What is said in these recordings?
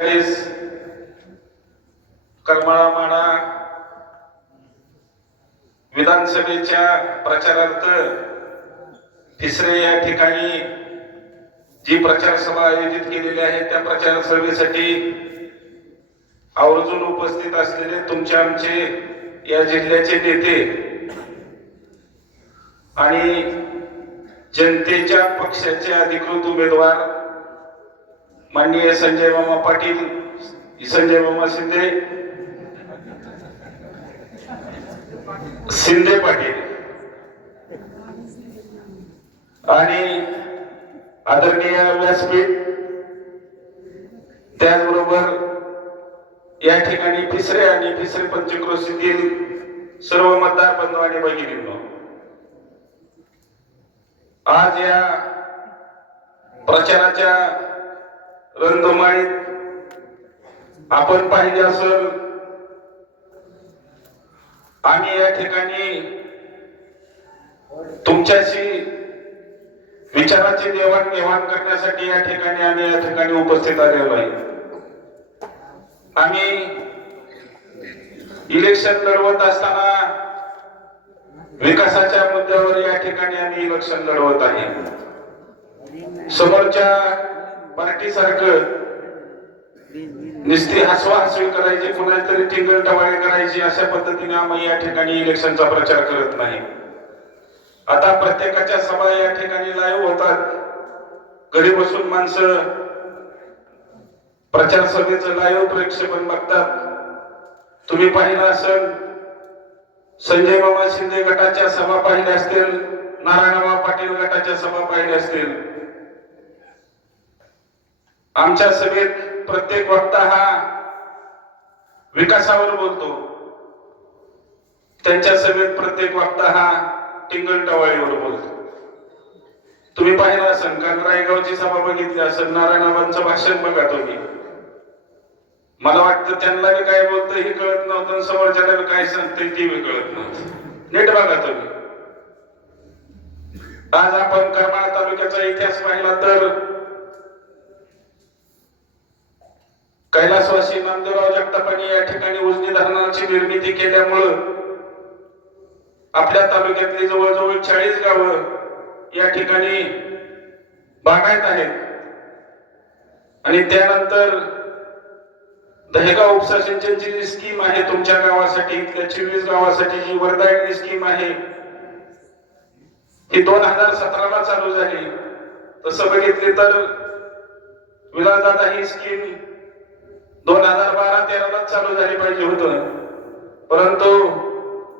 वेळेस करमाळा माडा. विधानसभेच्या प्रचारार्थ तिसरे या ठिकाणी जी प्रचार सभा आयोजित केलेली आहे त्या प्रचार सभेसाठी आवर्जून उपस्थित असलेले तुमचे आमचे या जिल्ह्याचे नेते आणि जनतेच्या पक्षाचे अधिकृत उमेदवार माननीय संजय मामा पाटील संजय मामा शिंदे शिंदे पाटील. आणि आदरणीय व्यासपीठ त्याचबरोबर या ठिकाणी तिसरे आणि तिसरे पंचक्रोशीतील सर्व मतदार बंधू आणि भगिनींनो आज या प्रचाराच्या रंगमाळीत आपण पाहिजे असेल आम्ही या ठिकाणी तुमच्याशी विचाराची देवाणघेवाण करण्यासाठी या ठिकाणी आम्ही या ठिकाणी उपस्थित आलेलो आहे. आम्ही इलेक्शन लढवत असताना विकासाच्या मुद्द्यावर या ठिकाणी आम्ही इलेक्शन लढवत आहे. समोरच्या पार्टी सारखं नुसती हसवा हसवी करायची कुणाला तरी टिंगल टवाळे करायची अशा पद्धतीने आम्ही या ठिकाणी इलेक्शनचा प्रचार करत नाही. आता प्रत्येकाच्या सभा या ठिकाणी लाईव्ह होतात. घरी बसून माणसं प्रचार सभेचं लाईव्ह प्रेक्षेपण बघतात. तुम्ही पाहिलं असेल संजय बाबा शिंदे गटाच्या सभा पाहिल्या असतील नारायणबाबा पाटील गटाच्या सभा पाहिल्या असतील. आमच्या सभेत प्रत्येक वक्ता हा विकासावर बोलतो. त्यांच्या सभेत प्रत्येक वक्ता हा टिंगल टवाळीवर बोलतो. तुम्ही पाहिलं असेल काल रायगावची सभा बघितली असेल नारायणबाबांचं भाषण बघा तुम्ही. मला वाटतं त्यांना बी काय बोलतं हे कळत नव्हतं आणि समोरच्याला काय सांगते ते बी कळत नव्हतं. नीट बघा तुम्ही. आज आपण करमाळा तालुक्याचा इतिहास पाहिला तर कैलासवासी नामदेवराव जगतापांनी या ठिकाणी उजनी धरणाची निर्मिती केल्यामुळं आपल्या तालुक्यातली जवळजवळ चाळीस गावं या ठिकाणी बागायत आहेत. आणि त्यानंतर दहेगाव उपसा सिंचनची जी स्कीम आहे तुमच्या गावासाठी इथल्या चोवीस गावासाठी जी वरदायिनी स्कीम आहे ही दोन हजार सतराला चालू झाली. तसं बघितले तर विलासदादा ही स्कीम दोन हजार बारा तेरालाच चालू झाली पाहिजे होत. परंतु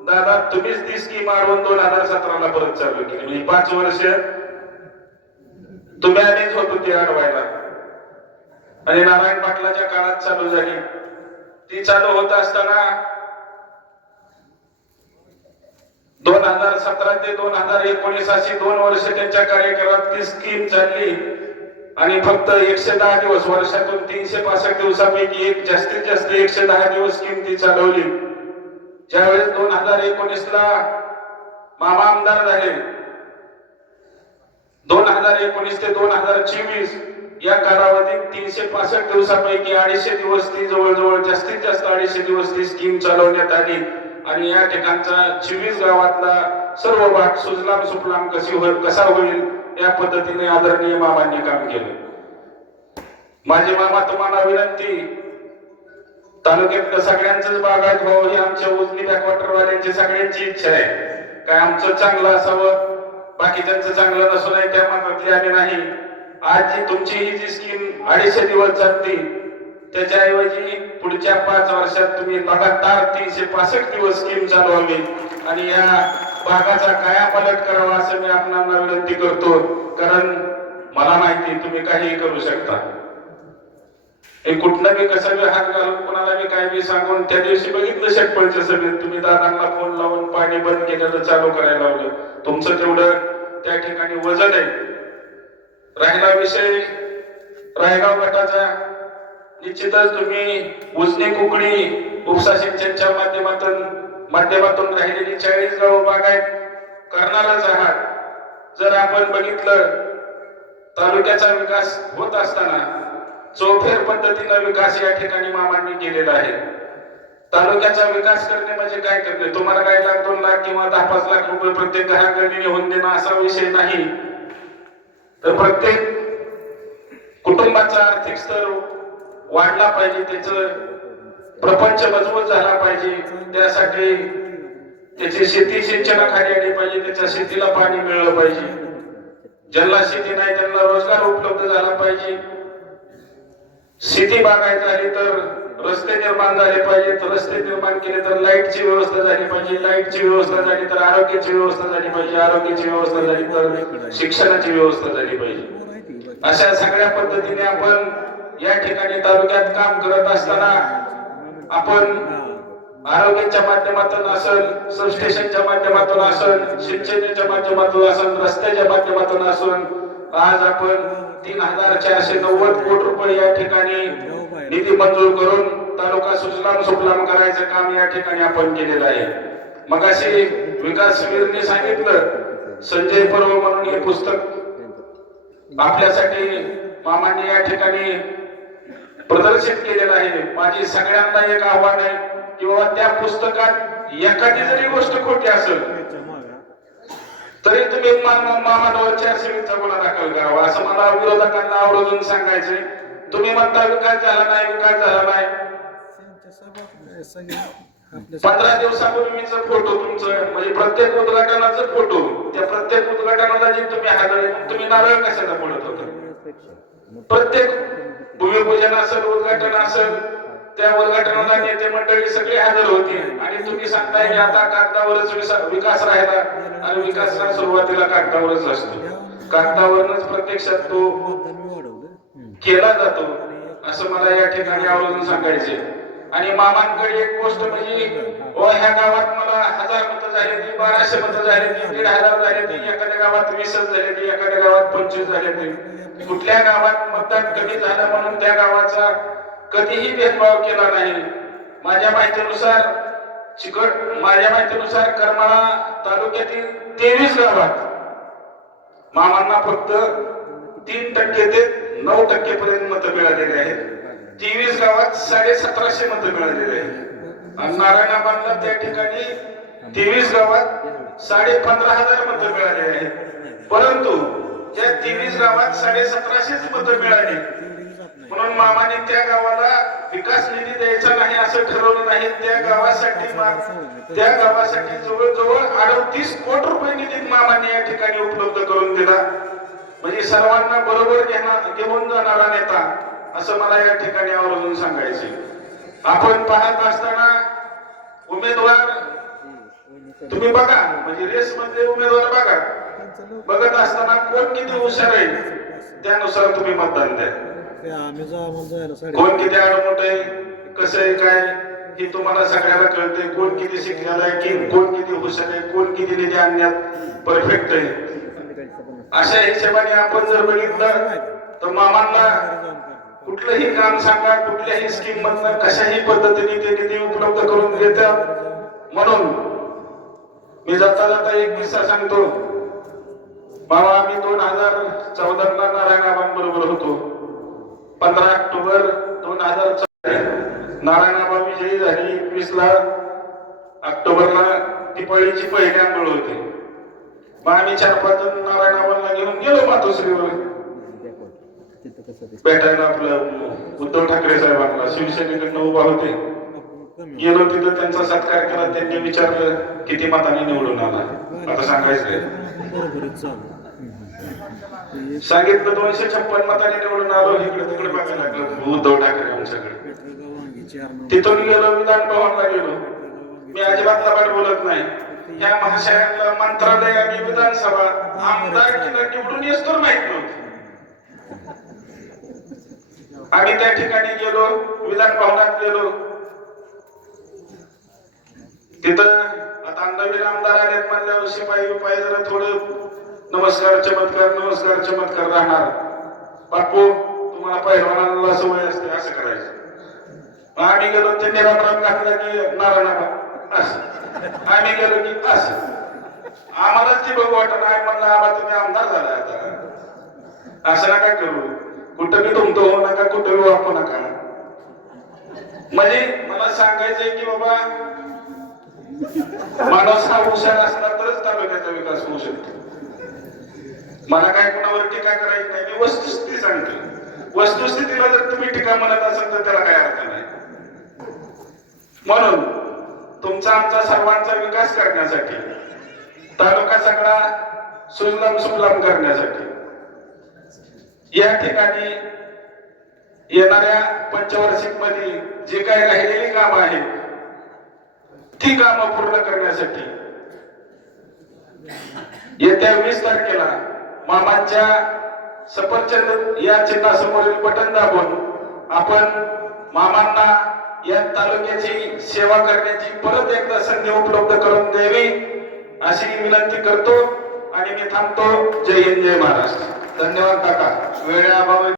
दादा तुम्हीच ती स्कीम अडवून दोन हजार सतराला परत चालू केली. म्हणजे पाच वर्ष तुम्ही आधीच होतो ती अडवायला आणि नारायण पाटलाच्या काळात चालू झाली. ती चालू होत असताना दोन हजार सतरा ते दोन हजार एकोणीस अशी दोन वर्ष त्यांच्या कार्यक्रमात ती स्कीम चालली. आणि फक्त एकशे दहा दिवस वर्षातून तीनशे पासष्ट दिवसापैकी एक जास्तीत जास्त एकशे दहा दिवस स्कीम ती चालवली. ज्यावेळेस दोन हजार एकोणीस ला मामा आमदार झाले. दोन हजार एकोणीस ते दोन हजार चोवीस या कालावधीत तीनशे पासष्ट दिवसापैकी अडीचशे दिवस ती जवळजवळ जास्तीत जास्त अडीचशे दिवस ती स्कीम चालवण्यात आली. आणि या ठिकाणचा चोवीस गावातला सर्व भाग सुजलाम सुफलाम कशी होईल कसा होईल या पद्धतीने आदरणीय मामांनी काम केलं. माझे मामा तुम्हाला विनंती तालुक्यातलं सगळ्यांचंच बागायत व्हावं ही आमच्या उजनी बॅकवॉटरवाल्यांची सगळ्यांची इच्छा आहे. काय आमचं चांगलं असावं बाकीच्यांचं चांगलं नसू नये त्या मनातली आम्ही नाही. आज जी तुमची ही जी स्कीम अडीचशे दिवस चालते त्याच्याऐवजी पुढच्या पाच वर्षात तुम्ही लगातार तीनशे पासष्ट दिवस स्कीम चालवावी. आणि या भागाचा कायापालट करावा असं मी आपणाला विनंती करतो. कारण मला माहिती तुम्ही काहीही करू शकता. हे कुठनं मी कसं बी हात घालून कोणाला बी काय मी सांगून त्या दिवशी बघितलं शेटपळच्या सभेत तुम्ही दादांना फोन लावून पाणी बंद केलेलं चालू करायला लावलं. तुमचं तेवढं त्या ठिकाणी वजन आहे. राहिला विषय रायगाव गटाचा. निश्चितच तुम्ही उजनी कुकडी उपसा सिंचनच्या माध्यमातून माध्यमातून राहिलेली चाळीस गाव बागायत करणारच आहात. जर आपण बघितलं तालुक्याचा विकास होत असताना चौफेर पद्धतीनं विकास या ठिकाणी मामांनी केलेला आहे. तालुक्याचा विकास करणे म्हणजे काय करणे? तुम्हाला काय लाख दोन लाख किंवा दहा पाच लाख रुपये प्रत्येक घराकडे होऊन देणं असा विषय नाही. तर प्रत्येक कुटुंबाचा आर्थिक स्तर वाढला पाहिजे त्याचं प्रपंच मजबूत झाला पाहिजे. त्यासाठी त्याची शेती सिंचनाखाली आली पाहिजे. त्याच्या शेतीला पाणी मिळलं पाहिजे. ज्यांना शेती नाही त्यांना रोजगार उपलब्ध झाला पाहिजे. शेती बागायत झाली तर रस्ते निर्माण झाले पाहिजे. तर रस्ते निर्माण केले तर लाईटची व्यवस्था झाली पाहिजे. लाईटची व्यवस्था झाली तर आरोग्याची व्यवस्था झाली पाहिजे. आरोग्याची व्यवस्था झाली तर शिक्षणाची व्यवस्था झाली पाहिजे. अशा सगळ्या पद्धतीने आपण या ठिकाणी तालुक्यात काम करत असताना आपण आरोग्याच्या माध्यमातून असेल सबस्टेशनच्या माध्यमातून असेल सिंचनाच्या माध्यमातून असेल रस्त्याच्या माध्यमातून असून आज आपण तीन हजार चारशे नव्वद कोटी रुपये या ठिकाणी निधी मंजूर करून तालुका सुजलाम सुफलाम करायचं काम या ठिकाणी आपण केलेलं आहे. मग असे विकासवीरने सांगितलं संजय पर्व म्हणून हे पुस्तक आपल्यासाठी मामांनी या ठिकाणी प्रदर्शित केलेलं आहे. माझी सगळ्यांना एक आव्हान आहे किंवा त्या पुस्तकात एखादी जरी गोष्ट खोटी असेल तरी तुम्ही मा- मामांवर चारशे गुन्हा दाखल करावा. असं मला विरोधकांना आवर्जून सांगायचंय. तुम्ही म्हणता विकास झाला नाही विकास झाला नाही. पंधरा दिवसापूर्वीचा फोटो तुमचं म्हणजे प्रत्येक उद्घाटनाचा फोटो त्या प्रत्येक उद्घाटनाला जे तुम्ही हजर तुम्ही नारळ कशाला पडत होता? प्रत्येक भूमिपूजन असेल उद्घाटन असेल त्या उद्घाटनाला नेते मंडळी सगळे हजर होती. आणि तुम्ही सांगताय की आता कागदावरच विकास राहिला आणि विकास सुरुवातीला कागदावरच असतो. कागदावरच प्रत्यक्षात तो केला जातो असं मला या ठिकाणी आवर्जून सांगायचे आणि मामांकडे एक गोष्ट म्हणजे ओ ह्या गावात मला हजार मतं झाले ती बाराशे मतं झाले ती दीड हजार झाले ती एखाद्या गावात वीसच झाले ती एखाद्या गावात पंचवीस झाले ती कुठल्या गावात मतदान कमी झालं म्हणून त्या गावाचा कधीही भेदभाव केला नाही. माझ्या माहितीनुसार चिकट माझ्या माहितीनुसार करमाळा तालुक्यातील तेवीस गावात मामांना फक्त तीन टक्के ते नऊ टक्के पर्यंत मतं मिळालेली आहेत. तेवीस गावात साडे सतराशे मत मिळालेले आहेत. आणि नारायणाबादला त्या ठिकाणी तेवीस गावात साडे पंधरा हजार मत मिळाले आहेत. परंतु त्या तेवीस गावात साडे सतराशेच मत मिळाली म्हणून मामाने त्या गावाला विकास निधी द्यायचा नाही असं ठरवलं नाही. त्या गावासाठी त्या गावासाठी जवळजवळ अडतीस कोटी रुपये निधी मामाने या ठिकाणी उपलब्ध करून दिला. म्हणजे सर्वांना बरोबर घेणार घेऊन जाणारा नेता असं मला या ठिकाणी आवर्जून सांगायचे आपण पाहत असताना उमेदवार तुम्ही बघा म्हणजे रेस मध्ये उमेदवार बघा. बघत असताना कोण किती हुशार आहे त्यानुसार तुम्ही मतदान द्या. कोण किती आडमोठ आहे कसं आहे काय हे तुम्हाला सगळ्याला कळते कोण किती शिकलेला आहे की कोण किती हुशार आहे कोण किती निधी आणण्यात परफेक्ट आहे. अशा हिशोबाने आपण जर बघितलं तर मामांना कुठलंही काम सांगा कुठल्याही स्कीम मधनं कशाही पद्धतीने ते निधी उपलब्ध करून देतात. म्हणून मी जाता जाता एक किस्सा सांगतो. बाबा आम्ही दोन हजार चौदाला नारायणाबांबरोबर होतो. पंधरा ऑक्टोबर दोन हजार चौदा. नारायणाबा विजयी झाली एकवीस ला ऑक्टोबरला दिपाळीची पहिली आंघोळ होती. मग आम्ही चार पाच जण नारायणाबाला घेऊन गेलो मातोश्रीवर तिथं कसं भेटायला आपलं उद्धव ठाकरे साहेबांना शिवसेनेकडनं उभा होते. गेलो तिथं त्यांचा सत्कार केला त्यांनी विचारलं किती मतांनी निवडून आला? आता सांगायचंय. सांगितलं दोनशे छप्पन मतांनी निवडून आलो. इकडे तिकडे बघायला लागलं. उद्धव ठाकरे आमच्याकडे. तिथून गेलो विधान भवनला गेलो. मी अजिबात लबाड बोलत नाही. ह्या महाशयांना मंत्रालय आणि विधानसभा आमदार निवडून येस तर माहीत नव्हती. आम्ही त्या ठिकाणी गेलो विधान भवनात गेलो. तिथं आता नवीन आमदार आले म्हणल्यावर शिपाई बिपाई जरा थोडं नमस्कार चमत्कार नमस्कार चमत्कार राहणार. बापू तुम्हाला पहिलवानाला सवय असते असं करायचं. आम्ही गेलो ते रामराम घातला की नारायणा असं आम्ही गेलो की असं आम्हालाच ती बघू वाटत नाही म्हणलं आबा तुम्ही आमदार झाला आता. असं नका करू. कुठं मी तुमचं होऊ नका कुठं मी वापरू नका. म्हणजे मला सांगायचंय की बाबा माणूस हा हुशार असला तरच तालुक्याचा विकास होऊ शकतो. मला काय कोणावर टीका करायची नाही मी वस्तुस्थिती सांगतो. वस्तुस्थितीला जर तुम्ही टीका म्हणत असाल तर त्याला काय अर्थ नाही. म्हणून तुमचा आमचा सर्वांचा विकास करण्यासाठी तालुका सगळा सुजलाम सुफलाम करण्यासाठी या ठिकाणी येणाऱ्या पंचवार्षिकमध्ये जे काही राहिलेली कामं आहेत ती कामं पूर्ण करण्यासाठी येत्या वीस तारखेला मामांच्या सफरचंद या चिन्हासमोरील बटन दाबून आपण मामांना या तालुक्याची सेवा करण्याची परत एकदा संधी उपलब्ध करून द्यावी अशी विनंती करतो आणि मी थांबतो. जय हिंद जय महाराष्ट्र. धन्यवाद काका. वेळेअभावी